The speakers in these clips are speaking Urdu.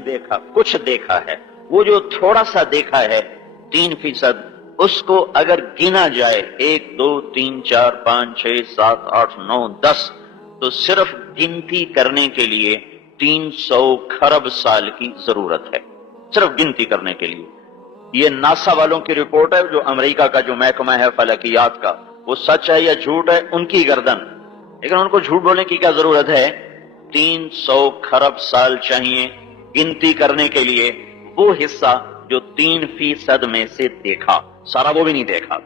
دیکھا، کچھ دیکھا ہے، وہ جو تھوڑا سا دیکھا ہے 3%، اس کو اگر گنا جائے 1 2 3 4 5 6 7 8 9 10، تو صرف گنتی کرنے کے لیے 300 کھرب سال کی ضرورت ہے، صرف گنتی کرنے کے لیے۔ یہ ناسا والوں کی رپورٹ ہے، جو امریکہ کا جو محکمہ ہے فلکیات کا، وہ سچ ہے یا جھوٹ ہے ان کی گردن، لیکن ان کو جھوٹ بولنے کی کیا ضرورت ہے؟ 300 کھرب سال چاہیے گنتی کرنے کے لیے وہ حصہ جو 3% میں سے دیکھا، سارا وہ بھی نہیں دیکھا۔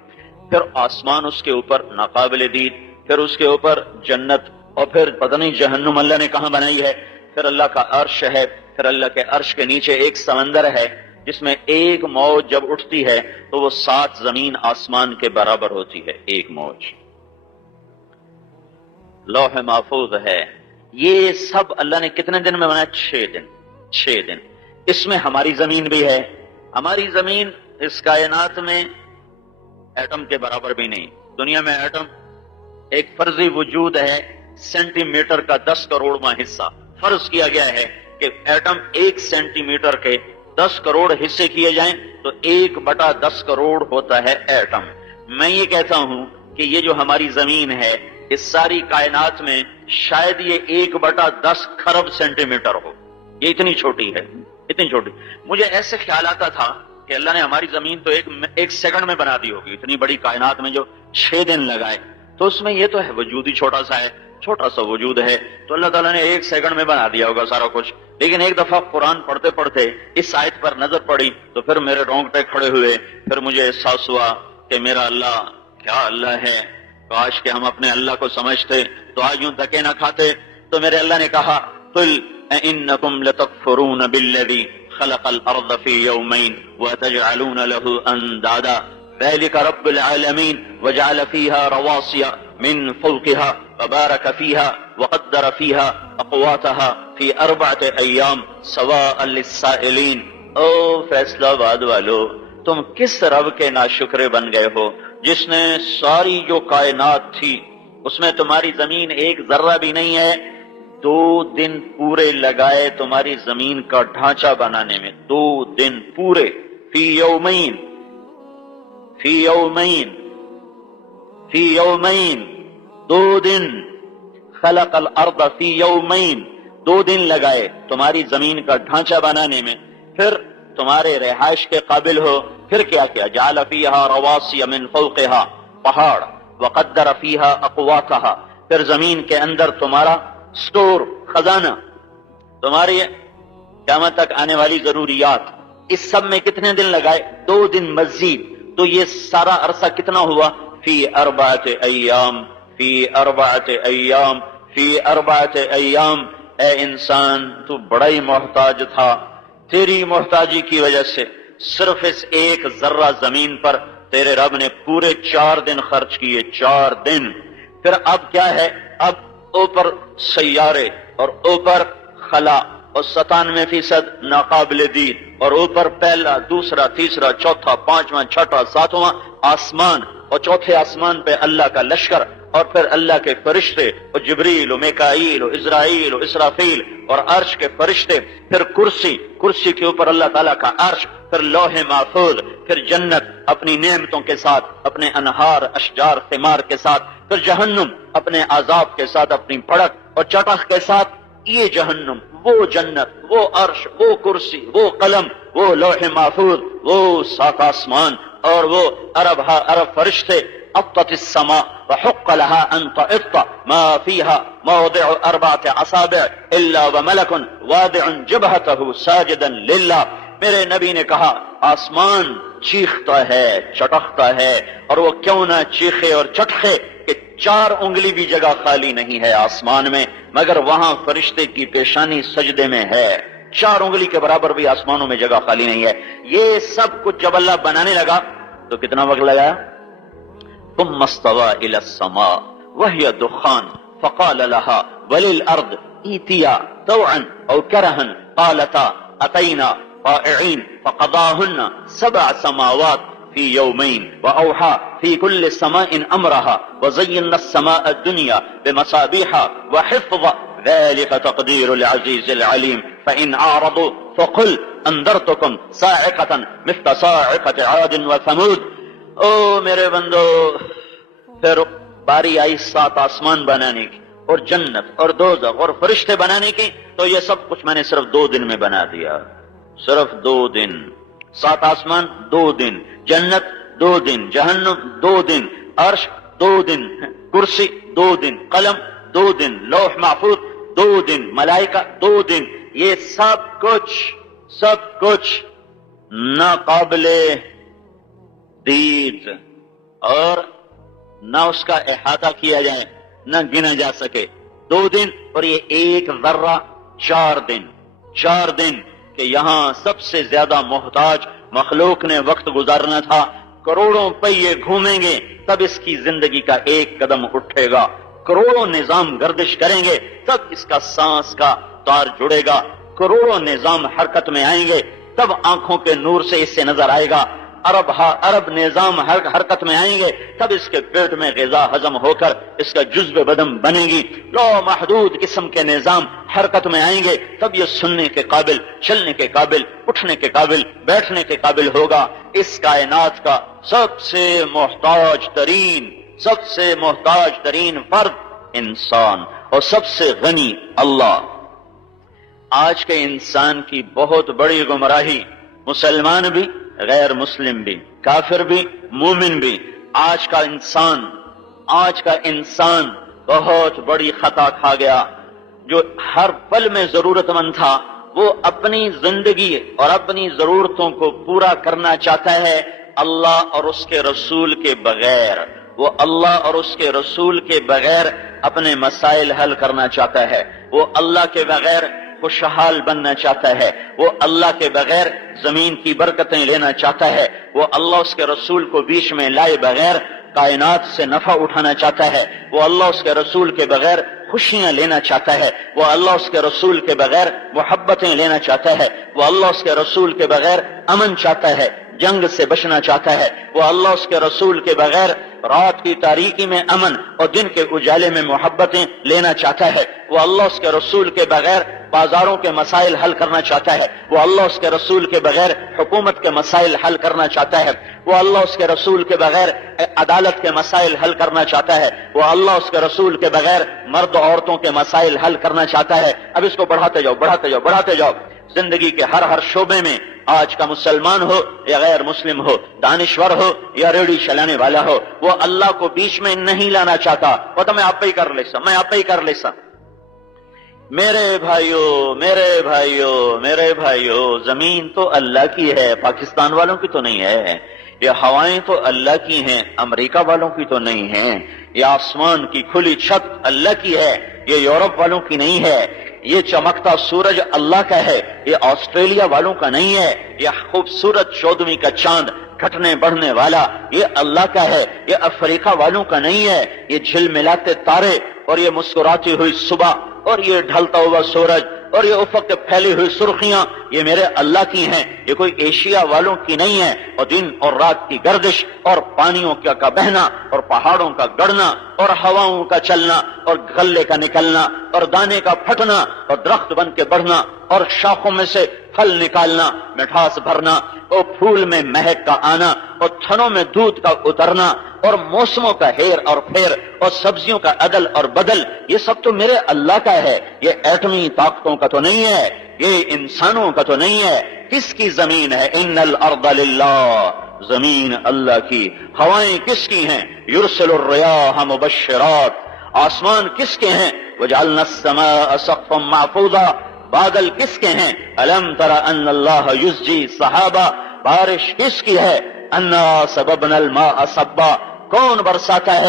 پھر آسمان اس کے اوپر ناقابل دید، پھر اس کے اوپر جنت، اور پھر پتہ نہیں جہنم اللہ نے کہاں بنائی ہے، پھر اللہ کا عرش ہے، پھر اللہ کے عرش کے نیچے ایک سمندر ہے جس میں ایک موج جب اٹھتی ہے تو وہ 7 زمین آسمان کے برابر ہوتی ہے ایک موج۔ لوح محفوظ ہے، یہ سب اللہ نے کتنے دن میں بنایا؟ 6 دن۔ اس میں ہماری زمین بھی ہے۔ ہماری زمین اس کائنات میں ایٹم کے برابر بھی نہیں۔ دنیا میں ایٹم ایک فرضی وجود ہے، سینٹی میٹر کا 10 کروڑواں حصہ۔ فرض کیا گیا ہے کہ ایٹم 1 سینٹی میٹر کے 10 کروڑ حصے کیے جائیں تو 1/10 کروڑ ہوتا ہے ایٹم۔ میں یہ کہتا ہوں کہ یہ جو ہماری زمین ہے، اس ساری کائنات میں شاید یہ 1/10 کھرب سینٹی میٹر ہو، یہ اتنی چھوٹی ہے، اتنی چھوٹی۔ مجھے ایسے خیال آتا تھا کہ اللہ نے ہماری زمین تو ایک سیکنڈ میں بنا دی ہوگی، اتنی بڑی کائنات میں جو 6 دن لگائے، تو اس میں یہ تو ہے وجود ہی چھوٹا سا ہے، چھوٹا سا وجود ہے، تو اللہ تعالیٰ نے 1 سیکنڈ میں بنا دیا ہوگا سارا کچھ۔ لیکن ایک دفعہ قرآن پڑھتے پڑھتے اس آیت پر نظر پڑی تو پھر میرے رونگٹے کھڑے ہوئے، پھر مجھے احساس ہوا کہ میرا اللہ کیا اللہ ہے، کاش کہ ہم اپنے اللہ کو سمجھتے تو آج یوں دھکے نہ کھاتے۔ تو میرے اللہ نے کہا قل اَإِنَّكُمْ لَتَكْفُرُونَ بِالَّذِي خَلَقَ الْأَرْضَ فِي يَوْمَيْنِ وَتَجْعَلُونَ لَهُ أَنْدَادًا ذَلِكَ رَبُّ الْعَالَمِينَ وَجَعَلَ فِيهَا رَوَاسِيَ مِنْ فَوْقِهَا وبارك فيها وقدر فيها أقواتها في 4 أيام سواء للسائلين۔ او فیصلہ آباد والو، تم کس رب کے ناشکرے بن گئے ہو جس نے ساری جو کائنات تھی اس میں تمہاری زمین ایک ذرہ بھی نہیں ہے، 2 دن پورے لگائے تمہاری زمین کا ڈھانچہ بنانے میں، 2 دن پورے، فی یومین، فی یومین، فی یومین، 2 دن، خلق الارض فی یومین، 2 دن لگائے تمہاری زمین کا ڈھانچہ بنانے میں، پھر تمہارے رہائش کے قابل ہو۔ پھر کیا کیا؟ جعل فیہا رواسی من فوقہا، پہاڑ، وقدر فیہا اقواتہا، پھر زمین کے اندر تمہارا سٹور، خزانہ، تمہاری قیامت تک آنے والی ضروریات، اس سب میں کتنے دن لگائے؟ 2 دن مزید۔ تو یہ سارا عرصہ کتنا ہوا؟ فی 4 ایام، فی 4 ایام، فی 4 ایام۔ اے انسان، تو بڑا ہی محتاج تھا، تیری محتاجی کی وجہ سے صرف اس ایک ذرہ زمین پر تیرے رب نے پورے 4 دن خرچ کیے، 4 دن۔ پھر اب کیا ہے؟ اب اوپر سیارے، اور اوپر خلا، اور 97% ناقابل دید، اور اوپر پہلا، دوسرا، تیسرا، چوتھا، 5واں، 6واں، 7واں آسمان، اور چوتھے آسمان پہ اللہ کا لشکر، اور پھر اللہ کے فرشتے، اور جبریل، اور میکائیل، اور اسرائیل، اور اسرافیل، اور عرش کے فرشتے، پھر کرسی، کرسی کے اوپر اللہ تعالیٰ کا عرش، پھر لوح محفوظ، پھر جنت اپنی نعمتوں کے ساتھ، اپنے انہار، اشجار، ثمار کے ساتھ، پھر جہنم اپنے عذاب کے ساتھ، اپنی بھڑک اور چٹخ کے ساتھ۔ یہ جہنم، وہ جنت، وہ عرش، وہ کرسی، وہ قلم، وہ لوح محفوظ، وہ 7 آسمان، اور وہ ارب ہا ارب فرشتے۔ اطت السماء وحق لها ان تطط ما فيها موضع 4 اصابع الا وملك واضع جبهته ساجدا لله۔ میرے نبی نے کہا آسمان چیختا ہے، چٹختا ہے، اور وہ کیوں نہ چیخے اور چٹخے کہ 4 انگلی بھی جگہ خالی نہیں ہے آسمان میں، مگر وہاں فرشتے کی پیشانی سجدے میں ہے، 4 انگلی کے برابر بھی آسمانوں میں جگہ خالی نہیں ہے۔ یہ سب کچھ جب اللہ بنانے لگا تو کتنا وقت لگا؟ ثم استوى الى السماء وهي دخان فقال لها وللارض ائتيا طوعا او كرها قالتا اتينا طائعين فقضاهن 7 سماوات في يومين وأوحى في كل سماء أمرها وزينا السماء الدنيا بمصابيح وحفظ ذلك تقدير العزيز العليم فإن أعرضوا فقل انذرتکم صاعقۃ مثل صاعقۃ عاد وثمود. او میرے بندو، پھر باری آئی 7 آسمان بنانے کی اور جنت اور دوزخ اور فرشتے بنانے کی، تو یہ سب کچھ میں نے صرف 2 دن میں بنا دیا. صرف 2 دن. 7 آسمان 2 دن، جنت 2 دن، جہنم 2 دن، عرش 2 دن، کرسی 2 دن، قلم 2 دن، لوح محفوظ 2 دن، ملائکہ 2 دن. یہ سب کچھ ناقابل دید اور نہ اس کا احاطہ کیا جائے، نہ گنا جا سکے. 2 دن اور یہ ایک ذرہ 4 دن کہ یہاں سب سے زیادہ محتاج مخلوق نے وقت گزارنا تھا. کروڑوں پہیے گھومیں گے تب اس کی زندگی کا ایک قدم اٹھے گا. کروڑوں نظام گردش کریں گے تب اس کا سانس کا تار جڑے گا. کروڑوں نظام حرکت میں آئیں گے تب آنکھوں کے نور سے اس سے نظر آئے گا. ارب نظام حرکت میں آئیں گے تب اس کے پیٹ میں غذا ہضم ہو کر اس کا جزو بدن بنے گی. لو محدود قسم کے نظام حرکت میں آئیں گے تب یہ سننے کے قابل، چلنے کے قابل، اٹھنے کے قابل، بیٹھنے کے قابل ہوگا. اس کائنات کا سب سے محتاج ترین فرد انسان اور سب سے غنی اللہ. آج کے انسان کی بہت بڑی گمراہی، مسلمان بھی، غیر مسلم بھی، کافر بھی، مومن بھی، آج کا انسان بہت بڑی خطا کھا گیا. جو ہر پل میں ضرورت مند تھا وہ اپنی زندگی اور اپنی ضرورتوں کو پورا کرنا چاہتا ہے اللہ اور اس کے رسول کے بغیر. وہ اللہ اور اس کے رسول کے بغیر اپنے مسائل حل کرنا چاہتا ہے. وہ اللہ کے بغیر خوشحال بننا چاہتا ہے. وہ اللہ کے بغیر زمین کی برکتیں لینا چاہتا ہے. وہ اللہ اس کے رسول کو بیچ میں لائے بغیر کائنات سے نفع اٹھانا چاہتا ہے. وہ اللہ اس کے رسول کے بغیر خوشیاں لینا چاہتا ہے. وہ اللہ اس کے رسول کے بغیر محبتیں لینا چاہتا ہے. وہ اللہ اس کے رسول کے بغیر امن چاہتا ہے، جنگ سے بچنا چاہتا ہے. وہ اللہ اس کے رسول کے بغیر رات کی تاریکی میں امن اور دن کے اجالے میں محبتیں لینا چاہتا ہے. وہ اللہ اس کے رسول کے بغیر بازاروں کے مسائل حل کرنا چاہتا ہے. وہ اللہ اس کے رسول کے بغیر حکومت کے مسائل حل کرنا چاہتا ہے. وہ اللہ اس کے رسول کے بغیر عدالت کے مسائل حل کرنا چاہتا ہے. وہ اللہ اس کے رسول کے بغیر مرد و عورتوں کے مسائل حل کرنا چاہتا ہے. اب اس کو بڑھاتے جاؤ. زندگی کے ہر شعبے میں آج کا مسلمان ہو یا غیر مسلم ہو، دانشور ہو یا ریڑھی چلانے والا ہو، وہ اللہ کو بیچ میں نہیں لانا چاہتا. وہ تو میں آپ ہی کر لیسا. میرے بھائیو، زمین تو اللہ کی ہے، پاکستان والوں کی تو نہیں ہے. یہ ہوائیں تو اللہ کی ہیں، امریکہ والوں کی تو نہیں ہیں. یہ آسمان کی کھلی چھت اللہ کی ہے، یہ یورپ والوں کی نہیں ہے. یہ چمکتا سورج اللہ کا ہے، یہ آسٹریلیا والوں کا نہیں ہے. یہ خوبصورت 14ویں کا چاند گھٹنے بڑھنے والا یہ اللہ کا ہے، یہ افریقہ والوں کا نہیں ہے. یہ جھلملاتے تارے اور یہ مسکراتی ہوئی صبح اور یہ ڈھلتا ہوا سورج اور یہ افق پہ پھیلی ہوئی سرخیاں یہ میرے اللہ کی ہیں، یہ کوئی ایشیا والوں کی نہیں ہے. اور دن اور رات کی گردش اور پانیوں کا بہنا اور پہاڑوں کا گڑنا اور ہواؤں کا چلنا اور غلے کا نکلنا اور دانے کا پھٹنا اور درخت بن کے بڑھنا اور شاخوں میں سے پھل نکالنا، مٹھاس بھرنا اور پھول میں مہک کا آنا اور تھنوں میں دودھ کا اترنا اور موسموں کا ہیر اور پھیر اور سبزیوں کا عدل اور بدل، یہ سب تو میرے اللہ کا ہے. یہ ایٹمی طاقتوں کا تو نہیں ہے، یہ انسانوں کا تو نہیں ہے. کس کی زمین ہے؟ ان الارض للہ، زمین اللہ کی. ہوائیں کس کی ہیں؟ یرسل الریاح مبشرات. آسمان کس کے ہیں؟ وجعلنا السماء سقفا محفوظا. بادل کس کے ہیں؟ الم تر ان اللہ یزجی سحابا. بارش کس کی ہے؟ انا سببنا الماء صبا. کون برساتا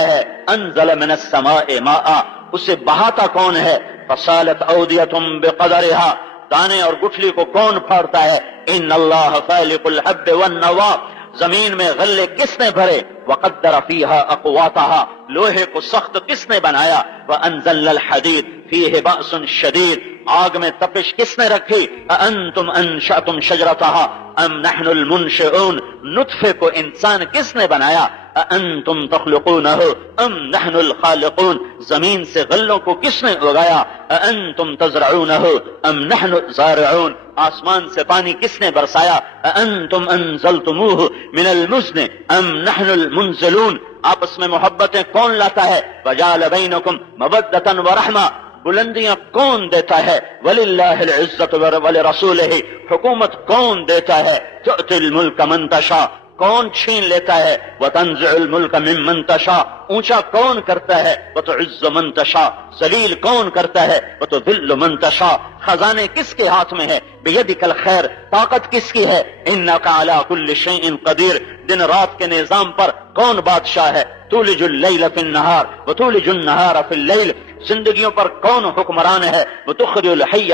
ہے؟ انزل من السماء ماء. اسے بہاتا کون ہے؟ فصالت اودیۃ بقدرها. دانے اور گٹھلی کو کون پھاڑتا ہے؟ ان اللہ فالق الحب والنوا. زمین میں غلے کس نے بھرے؟ وقدر فیہا اقواتها. لوہے کو سخت کس نے بنایا؟ وانزلنا الحدید فیہ بأس شدید. آگ میں تپش کس نے رکھی؟ انتم انشأتم شجرتها ام نحن المنشئون. نطفے کو انسان کس نے بنایا؟ أأنتم تخلقونه أم نحن الخالقون، زمین سے غلوں کو کس نے اگایا؟ أأنتم تزرعونه أم نحن الزارعون، آسمان سے پانی کس نے برسایا؟ أأنتم أنزلتموه من المزن أم نحن المنزلون، آپس میں محبتیں کون لاتا ہے؟ وجعل بينكم مودة ورحمة، بلندیاں کون دیتا ہے؟ وَلِلَّهِ الْعِزَّةُ وَلِرَسُولِهِ، حکومت کون دیتا ہے؟ تُؤْتِي الْمُلْكَ مَن تَشَاءُ، کون چھین لیتا ہے؟ وَتَنزِعُ الْمُلْكَ مِمَّن تَشَاءُ، اونچا کون کرتا ہے؟ وَتُعِزُّ مَن تَشَاءُ، ذلیل کون کرتا ہے؟ وَتُذِلُّ مَن تَشَاءُ، خزانے کس کے ہاتھ میں ہے؟ بِيَدِكَ الْخَيْرُ، طاقت کس کی ہے؟ إِنَّكَ عَلَى كُلِّ شَيْءٍ قَدِيرٌ، دن رات کے نظام پر کون بادشاہ ہے؟ تولج اللیل فی النہار وتولج النہار فی اللیل، زندگیوں پر کون حکمران ہے؟ وتخرج الحی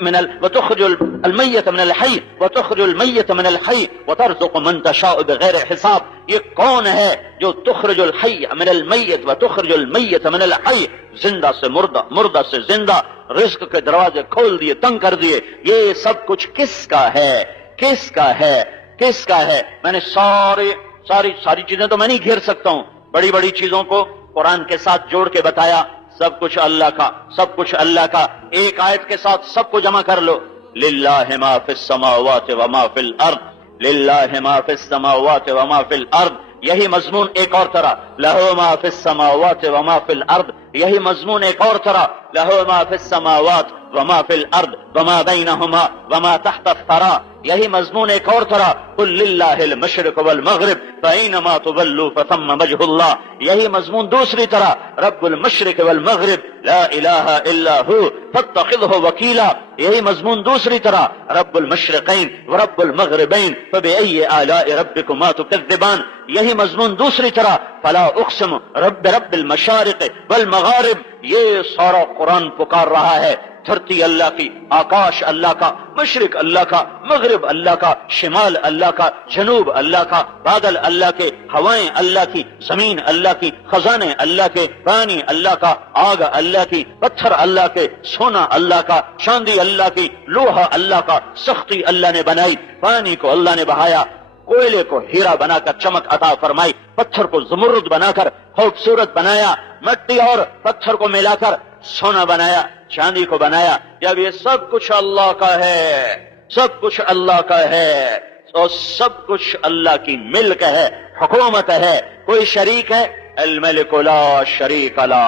من وتخرج المیت من الحی وتخرج المیت من الحی وترزق من تشاء بغیر حساب، یہ کون ہے جو تخرج الحی من المیت وتخرج المیت من الحی، زندہ سے مردہ، مردہ سے زندہ، رزق کے دروازے کھول دیے، تنگ کر دیے، یہ سب کچھ کس کا ہے؟ کس کا ہے؟ کس کا ہے؟ میں نے ساری چیزیں تو میں نہیں گھیر سکتا ہوں، بڑی بڑی چیزوں کو قرآن کے ساتھ جوڑ کے بتایا، سب کچھ اللہ کا، سب کچھ اللہ کا، ایک آیت کے ساتھ سب کو جمع کر لو، للہ ما فی السماوات وما فی الارض، للہ ما فی السماوات وما فی الارض، یہی مضمون ایک اور طرح، لہو ما فی السماوات وما فی الارض، یہی مضمون ایک اور طرح، لہو ما فی السماوات وما فی الارض وما بینہما وما تحت الثری، یہی مضمون ایک اور طرح، قل للہ المشرق والمغرب فأینما تولوا فثم وجہ اللہ، یہی مضمون دوسری طرح، رب المشرق والمغرب لا الہ الا ہو فاتخذہ وکیلا، یہی مضمون دوسری طرح، رب المشرقین ورب المغربین فبأی آلاء ربکما تکذبان، یہی مضمون دوسری طرح، فلا اقسم رب المشارق والمغارب، یہ سارا قرآن پکار رہا ہے، دھرتی اللہ کی، آکاش اللہ کا، مشرق اللہ کا، مغرب اللہ کا، شمال اللہ کا، جنوب اللہ کا، بادل اللہ کے، ہوائیں اللہ کی، زمین اللہ کی، خزانے اللہ کے، پانی اللہ کا، آگ اللہ کی، پتھر اللہ کے، سونا اللہ کا، چاندی اللہ کی، لوہا اللہ کا، سختی اللہ نے بنائی، پانی کو اللہ نے بہایا، کوئلے کو ہیرا بنا کر چمک عطا فرمائی، پتھر کو زمرد بنا کر خوبصورت بنایا، مٹی اور پتھر کو ملا کر سونا بنایا، چاندی کو بنایا، جب یہ سب کچھ اللہ کا ہے، سب کچھ اللہ کا ہے، اور سب کچھ اللہ کی ملک ہے، حکومت ہے، کوئی شریک ہے؟ الملک لا شریک لا،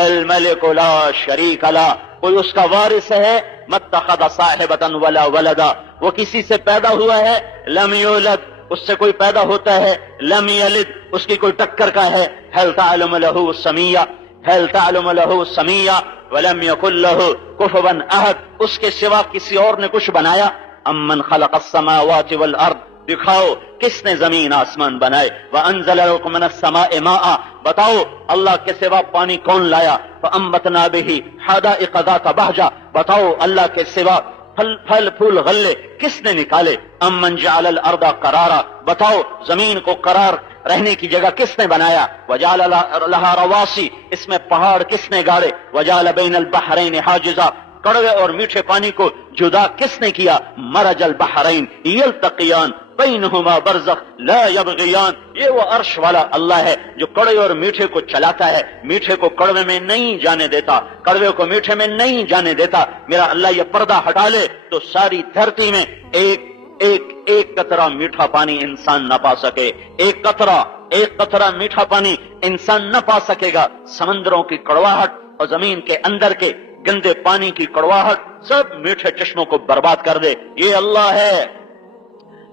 الملک لا شریک لا، کوئی اس کا وارث ہے؟ متخذ صاحبۃ ولا ولدا، وہ کسی سے پیدا ہوا ہے؟ لم یولد، اس سے کوئی پیدا ہوتا ہے؟ لم یلد، اس کی کوئی ٹکر کا ہے؟ هل تعلم له سمیہ، هل تعلم له سمیہ، ولم یکن له کفوا احد، اس کے سوا کسی اور نے کچھ بنایا؟ امن خلق السماوات والارض، دکھاؤ کس نے زمین آسمان بنائے؟ وانزل لكم من السماء ماء، بتاؤ اللہ کے سوا پانی کون لایا؟ فانبتنا به حدائق ذات بہجہ، بتاؤ اللہ کے سوا پھل پھول غلے کس نے نکالے؟ امن جعل الارض قرارا، بتاؤ زمین کو قرار رہنے کی جگہ کس نے بنایا؟ وجعل لها رواسی، اس میں پہاڑ کس نے گاڑے؟ وجعل بین البحرین حاجزا، کڑوے اور میٹھے پانی کو جدا کس نے کیا؟ مرج البحرین یلتقیان بینہما برزخ لا یبغیان، یہ وہ عرش والا اللہ ہے جو کڑوے اور میٹھے کو چلاتا ہے، میٹھے کو کڑوے میں نہیں جانے دیتا، کڑوے کو میٹھے میں نہیں جانے دیتا۔ میرا اللہ یہ پردہ ہٹا لے تو ساری دھرتی میں ایک قطرہ میٹھا پانی انسان نہ پا سکے، ایک قطرہ میٹھا پانی انسان نہ پا سکے گا۔ سمندروں کی کڑواہٹ اور زمین کے اندر کے گندے پانی کی کڑواہٹ سب میٹھے چشموں کو برباد کر دے۔ یہ اللہ ہے،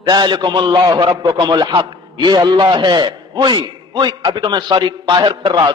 ذالکم اللہ ربکم الحق، یہ اللہ ہے، وہی ابھی تو میں ساری باہر پھر رہا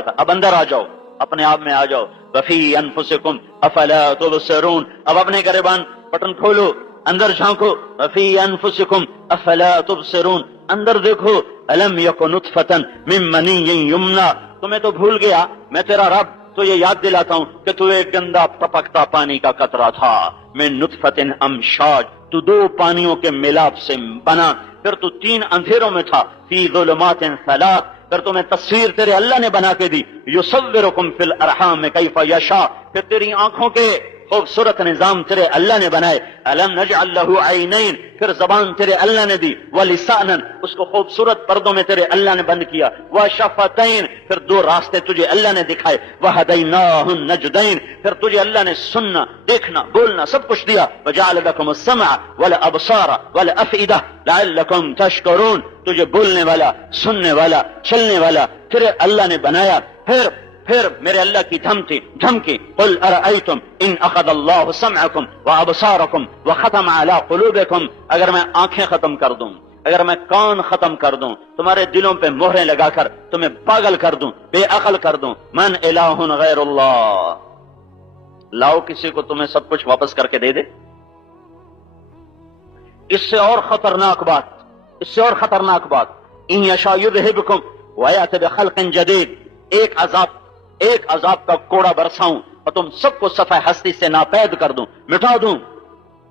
تھا، اب اندر آ جاؤ، اپنے آپ میں آ جاؤ۔ وفی انفسکم افلا تبصرون، اب اپنے گریبان بٹن کھولو، اندر جھانکو۔ وفی انفسکم افلا تبصرون، اندر دیکھو۔ الم یک نطفۃ من منی یمنی، تمہیں تو بھول گیا میں تیرا رب، تو یہ یاد دلاتا ہوں کہ تو ایک گندا ٹپکتا پانی کا قطرہ تھا۔ من نطفۃ امشاج، تو دو پانیوں کے ملاپ سے بنا، پھر تو تین اندھیروں میں تھا۔ فی ظلمات ثلاث، پھر تمہیں تصویر تیرے اللہ نے بنا کے دی۔ یصورکم فی الارحام کیف یشاء، پھر تیری آنکھوں کے خوبصورت نظام تیرے اللہ نے بنائے. الم نجعل له عینین، پھر زبان تیرے اللہ نے دی. ولسانا، اس کو خوبصورت پردوں میں تیرے اللہ نے بند کیا. وشفتین، پھر دو راستے تجھے اللہ نے دکھائے. وہدیناہ النجدین، پھر تجھے اللہ نے سننا، دیکھنا، بولنا سب کچھ دیا. وجعل لکم السمع والابصار والافئدہ لعلکم تشکرون، تجھے بولنے والا، سننے والا، چلنے والا پھر اللہ نے بنایا. پھر میرے اللہ کی دھمکی قل ارأیتم ان اخذ اللہ سمعکم وابصارکم وختم علی قلوبکم، اگر میں آنکھیں ختم کر دوں، اگر میں کان ختم کر دوں، تمہارے دلوں پہ مہریں لگا کر تمہیں پاگل کر دوں، بے عقل کر دوں، من الہ غیر اللہ، لاؤ کسی کو تمہیں سب کچھ واپس کر کے دے دے. اس سے اور خطرناک بات ان یشاء یذہبکم ویأتی بخلق جدید، ایک عذاب کا کوڑا برساؤں اور تم سب کو صفحہ ہستی سے ناپید کر دوں، مٹا دوں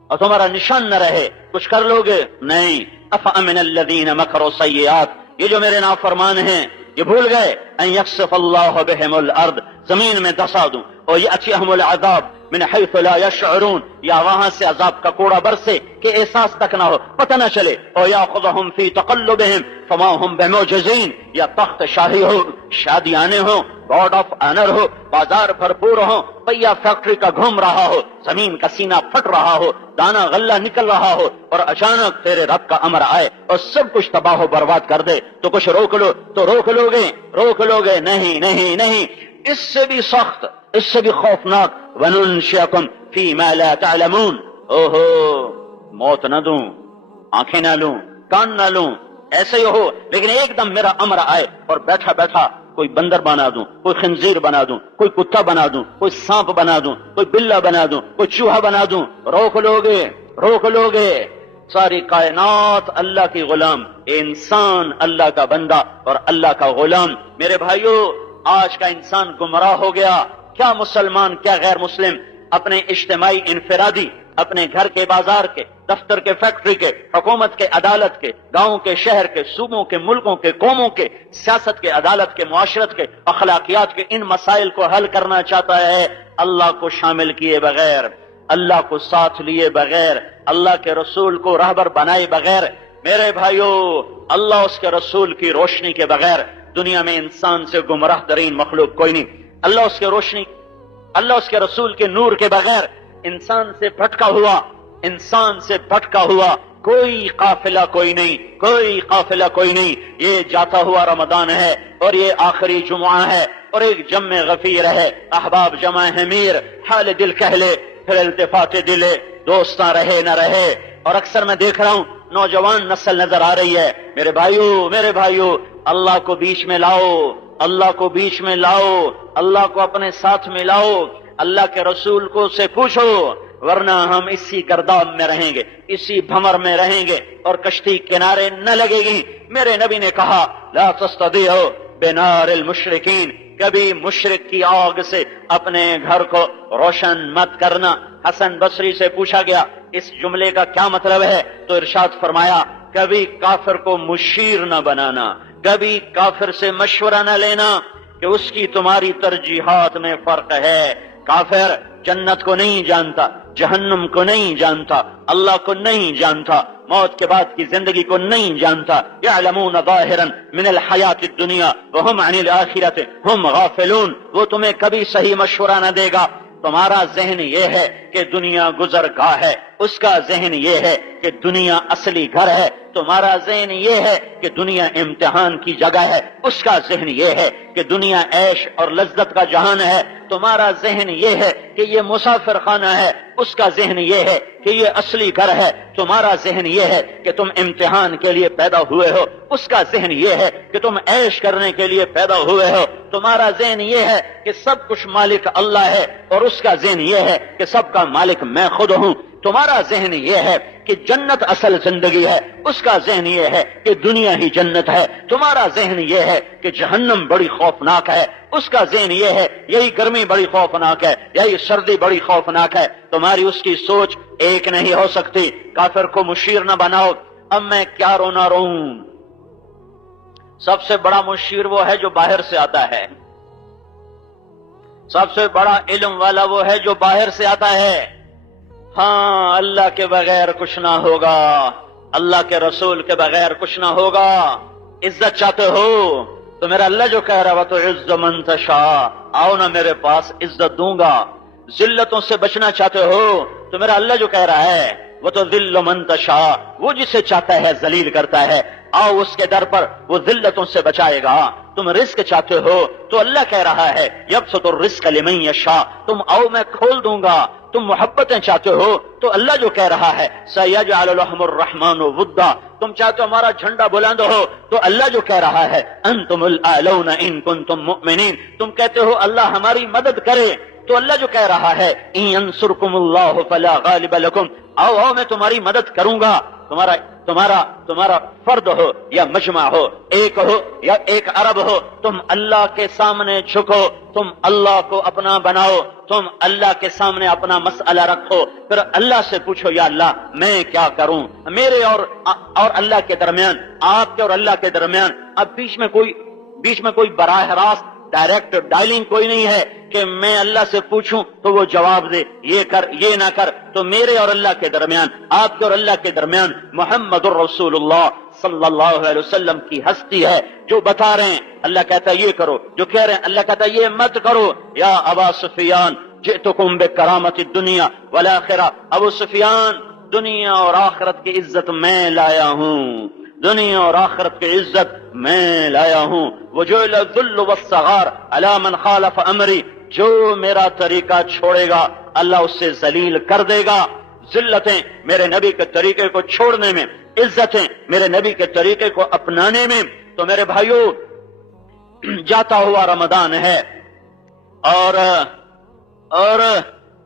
اور تمہارا نشان نہ رہے. کچھ کر لوگے؟ نہیں. افامن الذین مکروا السیئات، یہ جو میرے نافرمان ہیں یہ بھول گئے ان یخسف اللہ بہم الارض، زمین میں دھسا دوں، اور یأتیہم العذاب من حیث لا یشعرون، یا وہاں سے عذاب کا کوڑا برسے کہ احساس تک نہ ہو، پتہ نہ چلے. اور یاخذہم فی تقلبہم فما ہم بمعجزین، یا تخت شاہی ہو، شادیانے ہو، گاڈ آف آنر ہو، بازار بھرپور ہو، پہیا فیکٹری کا گھوم رہا ہو، زمین کا سینہ پھٹ رہا ہو، دانا غلہ نکل رہا ہو، اور اچانک تیرے رب کا امر آئے اور سب کچھ تباہ و برباد کر دے تو کچھ روک لو تو روک لو گے؟ نہیں. اس سے بھی سخت، اس سے بھی خوفناک. وَنُنشِئَكُمْ فِي مَا لَا تَعْلَمُونَ، موت نہ دوں، آنکھیں نہ لوں، کان نہ لوں، ایسے ہی ہو، لیکن ایک دم میرا امر آئے اور بیٹھا کوئی بندر بنا دوں، کوئی خنزیر بنا دوں، کوئی کتا بنا دوں، کوئی سانپ بنا دوں، کوئی بلہ بنا دوں، کوئی چوہا بنا دوں، روک لوگے. ساری کائنات اللہ کی غلام، انسان اللہ کا بندہ اور اللہ کا غلام. میرے بھائیو، آج کا انسان گمراہ ہو گیا. کیا مسلمان، کیا غیر مسلم، اپنے اجتماعی انفرادی، اپنے گھر کے، بازار کے، دفتر کے، فیکٹری کے، حکومت کے، عدالت کے، گاؤں کے، شہر کے، صوبوں کے، ملکوں کے، قوموں کے، سیاست کے، عدالت کے، معاشرت کے، اخلاقیات کے ان مسائل کو حل کرنا چاہتا ہے اللہ کو شامل کیے بغیر، اللہ کو ساتھ لیے بغیر، اللہ کے رسول کو رہبر بنائے بغیر. میرے بھائیو، اللہ اس کے رسول کی روشنی کے بغیر دنیا میں انسان سے گمراہ ترین مخلوق کوئی نہیں. اللہ اس کے رسول کے نور کے بغیر انسان سے بھٹکا ہوا کوئی قافلہ کوئی نہیں. یہ جاتا ہوا رمضان ہے اور یہ آخری جمعہ ہے اور ایک جمع غفیر ہے. احباب جمع ہے میر، حال دل کہہ لے، پھر التفات دلے، دوستاں رہے نہ رہے. اور اکثر میں دیکھ رہا ہوں نوجوان نسل نظر آ رہی ہے. میرے بھائیو، اللہ کو بیچ میں لاؤ، اللہ کو اپنے ساتھ میں لاؤ، اللہ کے رسول کو سے پوچھو، ورنہ ہم اسی گرداب میں رہیں گے، اسی بھمر میں رہیں گے اور کشتی کنارے نہ لگے گی. میرے نبی نے کہا لا تستضیعوا بنار المشرکین، کبھی مشرک کی آگ سے اپنے گھر کو روشن مت کرنا. حسن بصری سے پوچھا گیا اس جملے کا کیا مطلب ہے تو ارشاد فرمایا کبھی کافر کو مشیر نہ بنانا، کبھی کافر سے مشورہ نہ لینا کہ اس کی تمہاری ترجیحات میں فرق ہے. کافر جنت کو نہیں جانتا، جہنم کو نہیں جانتا، اللہ کو نہیں جانتا، موت کے بعد کی زندگی کو نہیں جانتا. یعلمون ظاہرا من الحیات الدنیا وهم عن الآخرۃ هم غافلون. وہ تمہیں کبھی صحیح مشورہ نہ دے گا. تمہارا ذہن یہ ہے کہ دنیا گزرگاہ ہے، اس کا ذہن یہ ہے کہ دنیا اصلی گھر ہے. تمہارا ذہن یہ ہے کہ دنیا امتحان کی جگہ ہے، اس کا ذہن یہ ہے کہ دنیا عیش اور لذت کا جہان ہے. تمہارا ذہن یہ ہے کہ یہ مسافر خانہ ہے، اس کا ذہن یہ ہے کہ یہ اصلی گھر ہے. تمہارا ذہن یہ ہے کہ تم امتحان کے لیے پیدا ہوئے ہو، اس کا ذہن یہ ہے کہ تم عیش کرنے کے لیے پیدا ہوئے ہو. تمہارا ذہن یہ ہے کہ سب کچھ مالک اللہ ہے اور اس کا ذہن یہ ہے کہ سب کا مالک میں خود ہوں. تمہارا ذہن یہ ہے کہ جنت اصل زندگی ہے، اس کا ذہن یہ ہے کہ دنیا ہی جنت ہے. تمہارا ذہن یہ ہے کہ جہنم بڑی خوفناک ہے، اس کا ذہن یہ ہے یہی گرمی بڑی خوفناک ہے، یہی سردی بڑی خوفناک ہے. تمہاری اس کی سوچ ایک نہیں ہو سکتی. کافر کو مشیر نہ بناؤ. اب میں کیا رونا رہوں؟ سب سے بڑا مشیر وہ ہے جو باہر سے آتا ہے. سب سے بڑا علم والا وہ ہے جو باہر سے آتا ہے. ہاں اللہ کے بغیر کچھ نہ ہوگا, اللہ کے رسول کے بغیر کچھ نہ ہوگا. عزت چاہتے ہو تو میرا اللہ جو کہہ رہا ہے تو عز من تشاء, آؤ نا میرے پاس عزت دوں گا. ذلتوں سے بچنا چاہتے ہو تو میرا اللہ جو کہہ رہا ہے وہ تو ذل من تشاء, وہ جسے چاہتا ہے ذلیل کرتا ہے, آؤ اس کے در پر, وہ ذلتوں سے بچائے گا. تم رزق چاہتے ہو تو اللہ کہہ رہا ہے یبسط الرزق لمن یشاء, تم آؤ میں کھول دوں گا. تم محبتیں چاہتے ہو تو اللہ جو کہہ رہا ہے سیجعل لهم الرحمن ودا, تم چاہتے ہو ہمارا جھنڈا بلند ہو تو اللہ جو کہہ رہا ہے انتم الاعلون ان کنتم مؤمنین, تم کہتے ہو اللہ ہماری مدد کرے تو اللہ جو کہہ رہا ہے ان ینصرکم اللہ فلا غالب لکم, آؤ آؤ میں تمہاری مدد کروں گا. تمہارا فرد ہو یا مجمع ہو, ایک ہو یا ایک عرب ہو, تم اللہ کے سامنے جھکو, تم اللہ کو اپنا بناؤ, تم اللہ کے سامنے اپنا مسئلہ رکھو, پھر اللہ سے پوچھو یا اللہ میں کیا کروں, میرے اور اللہ کے درمیان, آپ کے اور اللہ کے درمیان اب بیچ میں کوئی براہ راست ڈائریکٹ ڈائلنگ کوئی نہیں ہے کہ میں اللہ سے پوچھوں تو وہ جواب دے, یہ کر یہ نہ کر. تو میرے اور اللہ کے درمیان, آپ کے اور اللہ کے درمیان محمد الرسول اللہ صلی اللہ علیہ وسلم کی ہستی ہے جو بتا رہے ہیں اللہ کہتا ہے یہ کرو, جو کہہ رہے ہیں اللہ کہتا ہے یہ مت کرو. یا ابا سفیان جئتکم بکرامت الدنیا والآخرہ, ابو سفیان دنیا اور آخرت کی عزت میں لایا ہوں, دنیا اور آخرت کی عزت میں لایا ہوں. وجعل الذل والصغار علی من خالف امری, جو میرا طریقہ چھوڑے گا اللہ اس سے ذلیل کر دے گا. ذلتیں میرے نبی کے طریقے کو چھوڑنے میں, عزتیں میرے نبی کے طریقے کو اپنانے میں. تو میرے بھائیو جاتا ہوا رمضان ہے اور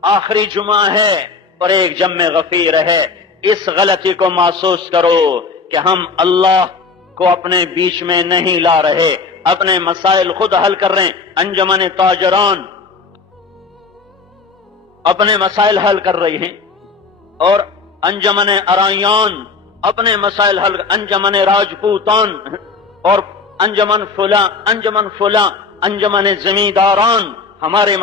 آخری جمعہ ہے اور ایک جمع غفیر ہے. اس غلطی کو محسوس کرو کہ ہم اللہ کو اپنے بیچ میں نہیں لا رہے, اپنے مسائل خود حل کر رہے ہیں. انجمن تاجران اپنے مسائل حل کر رہی ہیں اور انجمن ارائیان اپنے مسائل حل, انجمن راجپوتان اور انجمن فلاں انجمن زمینداران, ہمارے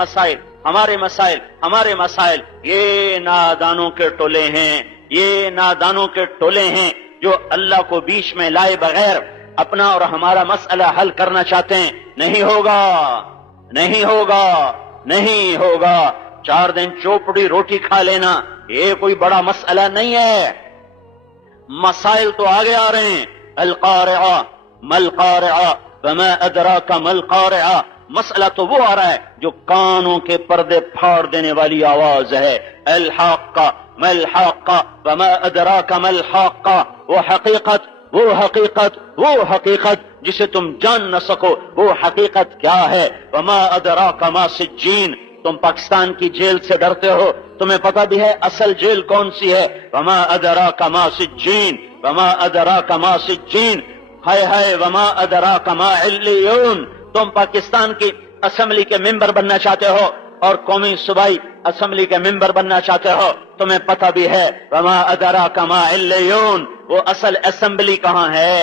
مسائل یہ نادانوں کے ٹولے ہیں, یہ نادانوں کے ٹولے ہیں جو اللہ کو بیچ میں لائے بغیر اپنا اور ہمارا مسئلہ حل کرنا چاہتے ہیں. نہیں ہوگا. 4 دن چوپڑی روٹی کھا لینا یہ کوئی بڑا مسئلہ نہیں ہے. مسائل تو آگے آ رہے ہیں. القارعہ ملقارعہ وما ادراک ملقارعہ, مسئلہ تو وہ آ رہا ہے جو کانوں کے پردے پھاڑ دینے والی آواز ہے. الحاقہ ملحاقہ وما ادراک ملحاقہ, وہ حقیقت جسے تم جان نہ سکو, وہ حقیقت کیا ہے. وما ادراک ما سجین, تم پاکستان کی جیل سے ڈرتے ہو, تمہیں پتہ بھی ہے اصل جیل کون سی ہے. وما ادراک ما سجین, وما ادراک ما سجین, ہائے وما ادراک ما علیون. تم پاکستان کی اسمبلی کے ممبر بننا چاہتے ہو اور قومی صوبائی اسمبلی کے ممبر بننا چاہتے ہو, تمہیں پتہ بھی ہے وما ادراک ما علیون, وہ اصل اسمبلی کہاں ہے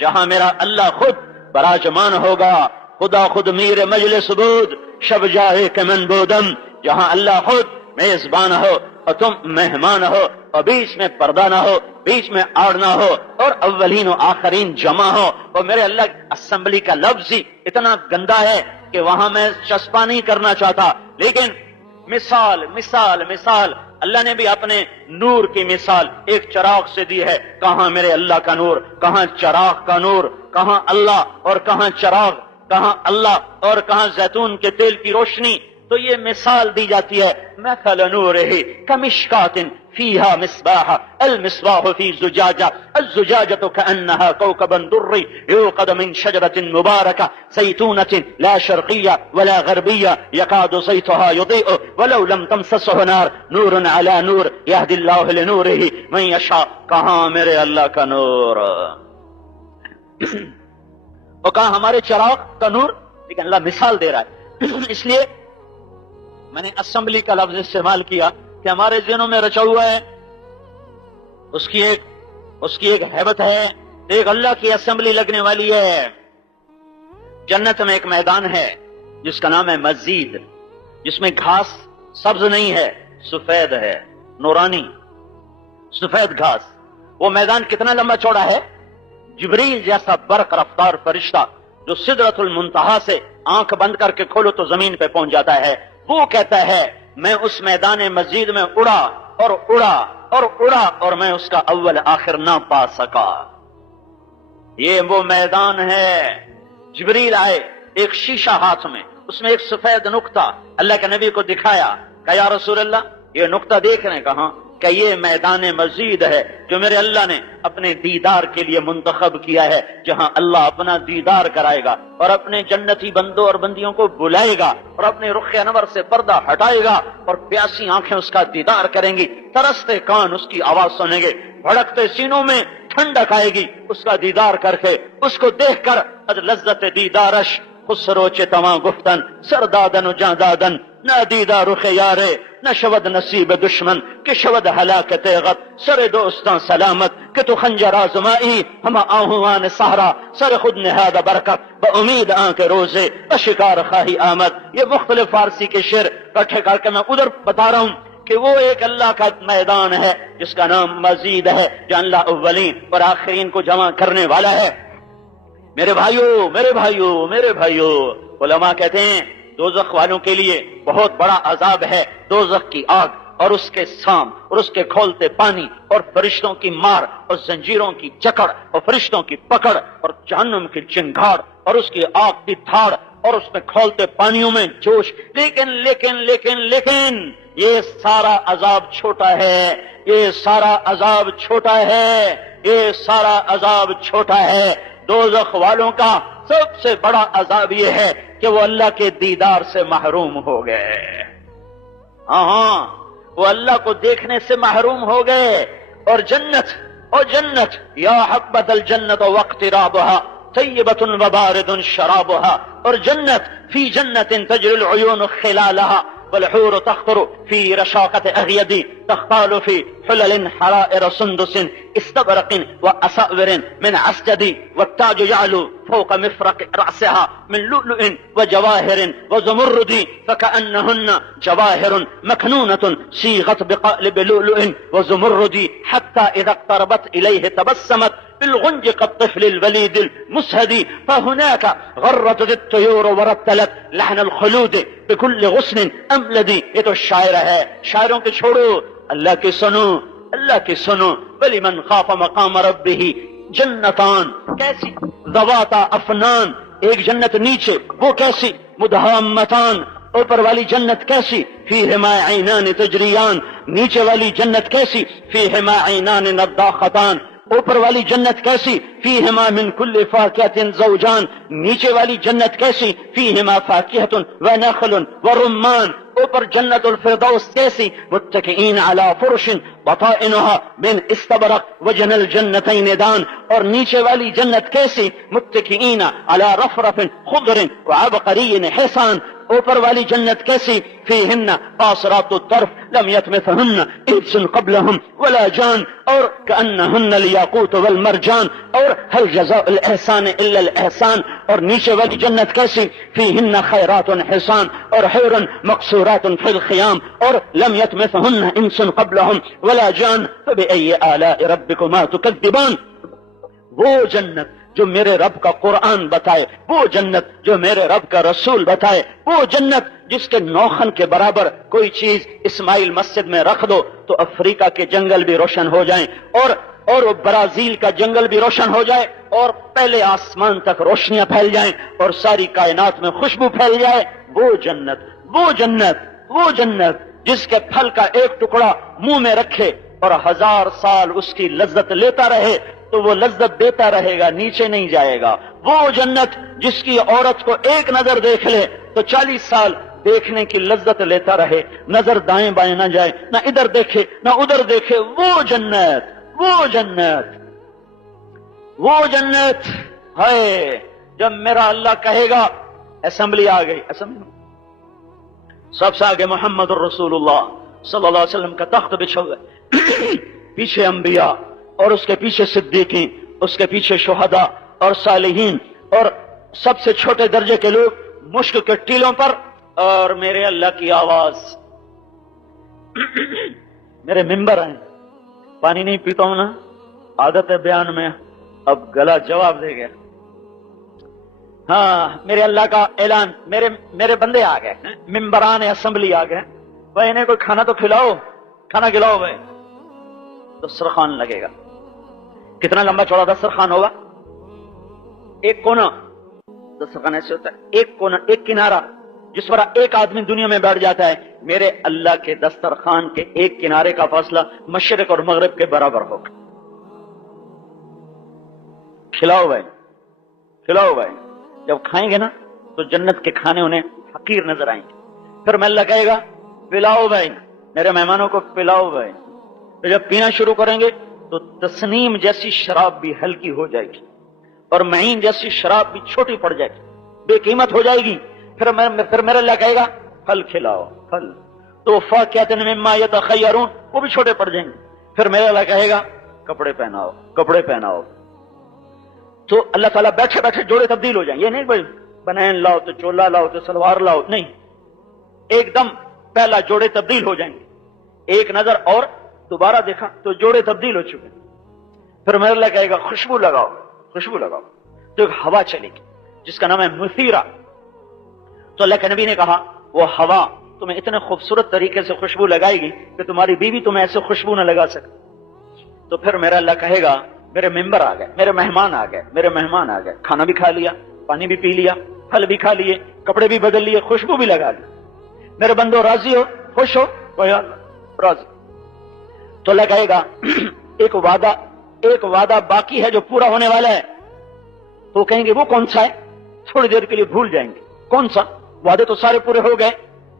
جہاں میرا اللہ خود براجمان ہوگا. خدا خود میر مجلس بود شب جائے کہ من بودم, جہاں اللہ خود میزبان ہو اور تم مہمان ہو اور بیچ میں پردہ نہ ہو, بیچ میں آڑ نہ ہو اور اولین و آخرین جمع ہو. اور میرے اللہ اسمبلی کا لفظ ہی اتنا گندا ہے کہ وہاں میں چسپا نہیں کرنا چاہتا, لیکن مثال اللہ نے بھی اپنے نور کی مثال ایک چراغ سے دی ہے. کہاں میرے اللہ کا نور, کہاں چراغ کا نور, کہاں اللہ اور کہاں چراغ, کہاں اللہ اور کہاں زیتون کے تیل کی روشنی. تو یہ مثال دی جاتی ہے مثل نورہ کمشکات فیہا مصباح, المصباح فی زجاجہ, الزجاجۃ کأنہا کوکب دری یوقد من شجرۃ مبارکہ زیتونۃ لا شرقیہ ولا غربیہ یکاد زیتھا یضیء ولو لم تمسسہ نار نور علی نور یہدی اللہ لنورہ من یشاء. کہاں میرے اللہ کا نور, اور کہاں ہمارے چراغ کا نور. لیکن اللہ مثال دے رہا ہے, اس لیے میں نے اسمبلی کا لفظ استعمال کیا کہ ہمارے ذہنوں میں رچا ہوا ہے, اس کی ایک ہیبت ہے. ایک اللہ کی اسمبلی لگنے والی ہے. جنت میں ایک میدان ہے جس کا نام ہے مسجد, جس میں گھاس سبز نہیں ہے، سفید ہے، نورانی سفید گھاس. وہ میدان کتنا لمبا چوڑا ہے؟ جبریل جیسا برق رفتار فرشتہ جو سدرۃ المنتہا سے آنکھ بند کر کے کھولو تو زمین پہ پہنچ جاتا ہے، وہ کہتا ہے میں اس میدان مزید میں اڑا اور اڑا اور اڑا اور میں اس کا اول آخر نہ پا سکا. یہ وہ میدان ہے. جبریل آئے، ایک شیشہ ہاتھ میں، اس میں ایک سفید نقطہ اللہ کے نبی کو دکھایا. کہا یا رسول اللہ یہ نقطہ دیکھ رہے ہیں؟ کہاں؟ کہ یہ میدان مزید ہے جو میرے اللہ نے اپنے دیدار کے لیے منتخب کیا ہے، جہاں اللہ اپنا دیدار کرائے گا اور اپنے جنتی بندوں اور بندیوں کو بلائے گا اور اپنے رخ انور سے پردہ ہٹائے گا اور پیاسی آنکھیں اس کا دیدار کریں گی، ترستے کان اس کی آواز سنیں گے، بھڑکتے سینوں میں ٹھنڈک آئے گی اس کا دیدار کر کے. اس کو دیکھ کر از لذت دیدارش خسرو چے تمام گفتن سردادن و جاندادن نہ دیدہ رخ یارے نہ شود نصیب دشمن کہ شود ہلاکت غت سر دوستان سلامت کہ تو خنجر آزمائی ہم آہوان سہرا سر خود نہاد برکت با امید آن کے روزے اشکار خواہی آمد. یہ مختلف فارسی کے شعر کٹھے کر کے میں ادھر بتا رہا ہوں کہ وہ ایک اللہ کا میدان ہے جس کا نام مزید ہے، جو اللہ اولین اور آخرین کو جمع کرنے والا ہے. میرے بھائیو میرے بھائیو میرے بھائیو، علماء کہتے ہیں دوزخ والوں کے لیے بہت بڑا عذاب ہے دوزخ کی آگ اور اس کے سام اور اس کے کھولتے پانی اور فرشتوں کی مار اور زنجیروں کی جکڑ اور فرشتوں کی پکڑ اور جہنم کی چنگھاڑ اور اس کی آگ کی دھاڑ اور اس میں کھولتے پانیوں میں جوش. لیکن لیکن لیکن لیکن یہ سارا عذاب چھوٹا ہے، یہ سارا عذاب چھوٹا ہے، یہ سارا عذاب چھوٹا ہے. دوزخ والوں کا سب سے بڑا عذاب یہ ہے کہ وہ اللہ کے دیدار سے محروم ہو گئے. ہاں وہ اللہ کو دیکھنے سے محروم ہو گئے. اور جنت یا حبت الجنت واقترابها طیبۃ وبارد شرابها، اور جنت فی جنت تجری العیون خلالها والحور تخطر في رشاقة أغيد تختال في حلل حرائر سندس استبرق وأساور من عسجد والتاج يعلو فوق مفرق رأسها من لؤلؤ وجواهر وزمرد فكأنهن جواهر مكنونة صيغت بقالب لؤلؤ وزمرد حتى إذا اقتربت إليه تبسمت بالغنج كالطفل الوليد المسهد فهناك غرت الطيور ورتلت لحن الخلود بكل غصن املدی. یہ تو شاعر ہے، شاعروں کے چھوڑو، اللہ کی سنو، اللہ کی سنو. وَلِمَنْ خَافَ مَقَامَ رَبِّهِ جنتان، کیسی ذواتا افنان، ایک جنت نیچے وہ کیسی مدہامتان، اوپر والی جنت کیسی فیہما عینان تجریان، نیچے والی جنت کیسی فیہما عینان نضاختان، اوپر والی جنت کیسی فیہما من کل فاکہۃ زوجان، نیچے والی جنت کیسی فیہما فاکہۃ ونخل ورمان، اوپر جنت الفردوس کیسی متکئین علی فرش بطائنها من استبرق وجن الجنتین دان، اور نیچے والی جنت کیسی متکئین علی رفرف خضر وعبقری حسان، اوپر والی جنت کیسی فیہن قاصرات الطرف لم یطمثہن انس قبلہم ولا جان، اور کأنہن الیاقوت والمرجان، اور هل جزاء الاحسان الا الاحسان، اور نیچے والی جنت کیسی فیہن خیرات حسان اور حور مقصورات فی الخیام، اور لم یطمثہن انس قبلہم ولا جان فبأي آلاء ربکما تکذبان. وہ جنت جو میرے رب کا قرآن بتائے، وہ جنت جو میرے رب کا رسول بتائے، وہ جنت جس کے نوخن کے برابر کوئی چیز اسماعیل مسجد میں رکھ دو تو افریقہ کے جنگل بھی روشن ہو جائیں، اور برازیل کا جنگل بھی روشن ہو جائے، اور پہلے آسمان تک روشنیاں پھیل جائیں اور ساری کائنات میں خوشبو پھیل جائے. وہ جنت وہ جنت وہ جنت جس کے پھل کا ایک ٹکڑا منہ میں رکھے اور 1000 سال اس کی لذت لیتا رہے تو وہ لذت دیتا رہے گا، نیچے نہیں جائے گا. وہ جنت جس کی عورت کو ایک نظر دیکھ لے تو 40 سال دیکھنے کی لذت لیتا رہے، نظر دائیں بائیں نہ جائے، نہ ادھر دیکھے نہ ادھر دیکھے. وہ جنت وہ جنت وہ جنت ہے جب میرا اللہ کہے گا. اسمبلی آ گئی، اسمبلی سب سے آگے محمد الرسول اللہ صلی اللہ علیہ وسلم کا تخت بچھو گئے، پیچھے انبیاء اور اس کے پیچھے صدیقین، اس کے پیچھے شہداء اور صالحین، اور سب سے چھوٹے درجے کے لوگ مشک کے ٹیلوں پر اور میرے اللہ کی آواز میرے ممبر ہیں، پانی نہیں پیتا ہوں نا، عادت ہے بیان میں، اب گلا جواب دے گیا. ہاں میرے اللہ کا اعلان، میرے بندے آ گئے، ممبران اسمبلی آ گئے، بھائی انہیں کوئی کھانا تو کھلاؤ، کھانا کھلاؤ بھائی. دسترخوان لگے گا. کتنا لمبا چوڑا دسترخوان ہوگا؟ ایک کونا دسترخوان ایسے ہوتا ہے، ایک کونا، ایک کنارہ جس پر ایک آدمی دنیا میں بیٹھ جاتا ہے. میرے اللہ کے دسترخوان کے ایک کنارے کا فاصلہ مشرق اور مغرب کے برابر ہوگا. کھلاؤ بھائی، کھلاؤ بھائی. جب کھائیں گے نا تو جنت کے کھانے انہیں حقیر نظر آئیں گے. پھر میں اللہ کہے گا پلاؤ بھائی، میرے مہمانوں کو پلاؤ بھائی. پھر جب پینا شروع کریں گے تو تسنیم جیسی شراب بھی ہلکی ہو جائے گی اور معین جیسی شراب بھی چھوٹی پڑ جائے گی، بے قیمت ہو جائے گی. پھر میرا اللہ کہے گا پھل کھلاؤ، پھل تو فاکہۃ مما یتخیرون، وہ بھی چھوٹے پڑ جائیں گے. پھر میرا اللہ کہے گا کپڑے پہناؤ، کپڑے پہناؤ. تو اللہ تعالیٰ بیٹھے بیٹھے جوڑے تبدیل ہو جائیں. یہ نہیں بھائی بنین لاؤ تو چولا لاؤ تو سلوار لاؤ، نہیں، ایک دم پہلا جوڑے تبدیل ہو جائیں گے. ایک نظر اور دوبارہ دیکھا تو جوڑے تبدیل ہو چکے. پھر میرا اللہ کہے گا خوشبو لگاؤ، خوشبو لگاؤ. تو ایک ہوا چلے گی جس کا نام ہے مثیرہ. تو اللہ کے نبی نے کہا وہ ہوا تمہیں اتنے خوبصورت طریقے سے خوشبو لگائے گی کہ تمہاری بیوی تمہیں ایسے خوشبو نہ لگا سکے. تو پھر میرا اللہ کہے گا میرے ممبر آ گئے، میرے مہمان آ گئے، میرے مہمان آ گئے، کھانا بھی کھا لیا، پانی بھی پی لیا، پھل بھی کھا لیے، کپڑے بھی بدل لیے، خوشبو بھی لگا لی. میرے بندو راضی ہو، خوش ہو؟ راضی. تو اللہ کہے گا ایک وعدہ باقی ہے جو پورا ہونے والا ہے. تو کہیں گے وہ کون سا ہے؟ تھوڑی دیر کے لیے بھول جائیں گے کون سا. وعدے تو سارے پورے ہو گئے،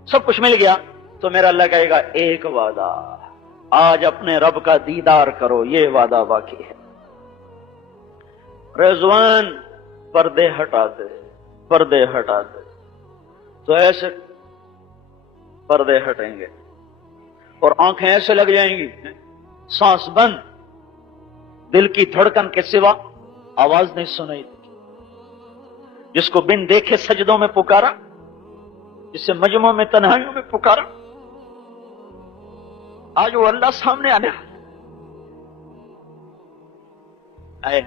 سب کچھ مل گیا. تو میرا اللہ کہے گا ایک وعدہ، آج اپنے رب کا دیدار کرو، یہ وعدہ باقی ہے. رضوان پردے ہٹا دے، پردے ہٹا دے. تو ایسے پردے ہٹیں گے اور آنکھیں ایسے لگ جائیں گی، سانس بند، دل کی دھڑکن کے سوا آواز نہیں سنائی دی. جس کو بن دیکھے سجدوں میں پکارا، جسے مجموعوں میں تنہائیوں میں پکارا، آج وہ اللہ سامنے آنے آئے.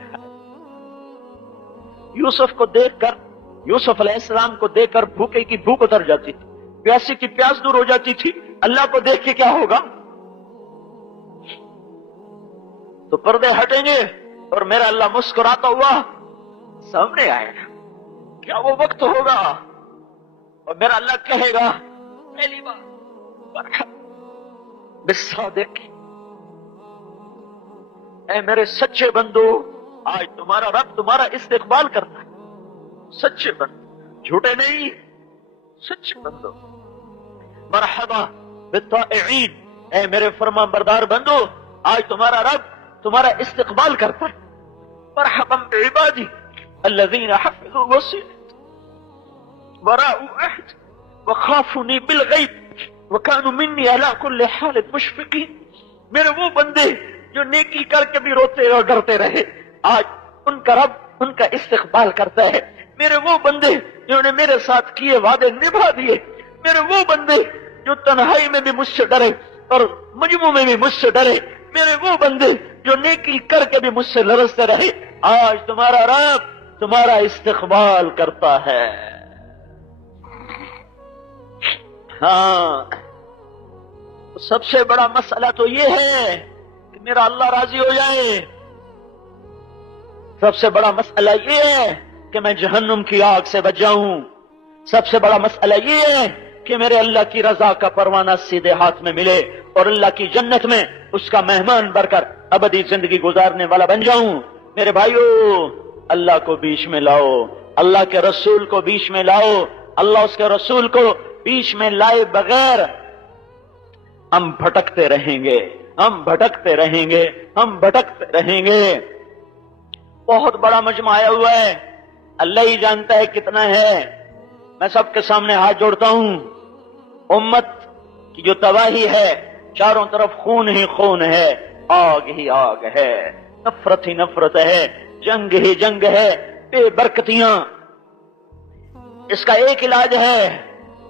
یوسف کو دیکھ کر، یوسف علیہ السلام کو دیکھ کر بھوکے کی بھوک اتر جاتی تھی، پیاسے کی پیاس دور ہو جاتی تھی. اللہ کو دیکھ کے کیا ہوگا؟ تو پردے ہٹیں گے اور میرا اللہ مسکراتا ہوا سامنے آئے گا. کیا وہ وقت ہوگا اور میرا اللہ کہے گا پہلی بار بالصادق، اے میرے سچے بندو، آج تمہارا رب تمہارا استقبال کرتا ہے. سچے بندو، جھوٹے نہیں، سچے بندو. مرحبا بالطائعین، اے میرے فرما بردار بندو، آج تمہارا رب تمہارا استقبال کرتا ہے. مرحبا بعبادی الذین حفظوا وصیت وراءوا عہد وخافونی بالغیب وکانوا منی علی کل حال مشفقین. میرے وہ بندے جو نیکی کر کے بھی روتے اور ڈرتے رہے، آج ان کا رب ان کا استقبال کرتا ہے. میرے وہ بندے جنہوں نے میرے ساتھ کیے وعدے نبھا دیے، میرے وہ بندے جو تنہائی میں بھی مجھ سے ڈرے اور مجموع میں بھی مجھ سے ڈرے، میرے وہ بندے جو نیکی کر کے بھی مجھ سے لرزتے رہے، آج تمہارا رب تمہارا استقبال کرتا ہے. ہاں، سب سے بڑا مسئلہ تو یہ ہے کہ میرا اللہ راضی ہو جائے. سب سے بڑا مسئلہ یہ ہے کہ میں جہنم کی آگ سے بچ جاؤں. سب سے بڑا مسئلہ یہ ہے کہ میرے اللہ کی رضا کا پروانہ سیدھے ہاتھ میں ملے اور اللہ کی جنت میں اس کا مہمان بن کر ابدی زندگی گزارنے والا بن جاؤں. میرے بھائیو، اللہ کو بیچ میں لاؤ، اللہ کے رسول کو بیچ میں لاؤ. اللہ اس کے رسول کو بیچ میں لائے بغیر ہم بھٹکتے رہیں گے، ہم بھٹکتے رہیں گے، ہم بھٹکتے رہیں گے. بہت بڑا مجمع آیا ہوا ہے، اللہ ہی جانتا ہے کتنا ہے. میں سب کے سامنے ہاتھ جوڑتا ہوں. امت کی جو تباہی ہے، چاروں طرف خون ہی خون ہے، آگ ہی آگ ہے، نفرت ہی نفرت ہے، جنگ ہی جنگ ہے، بے برکتیاں. اس کا ایک علاج ہے،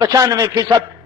95%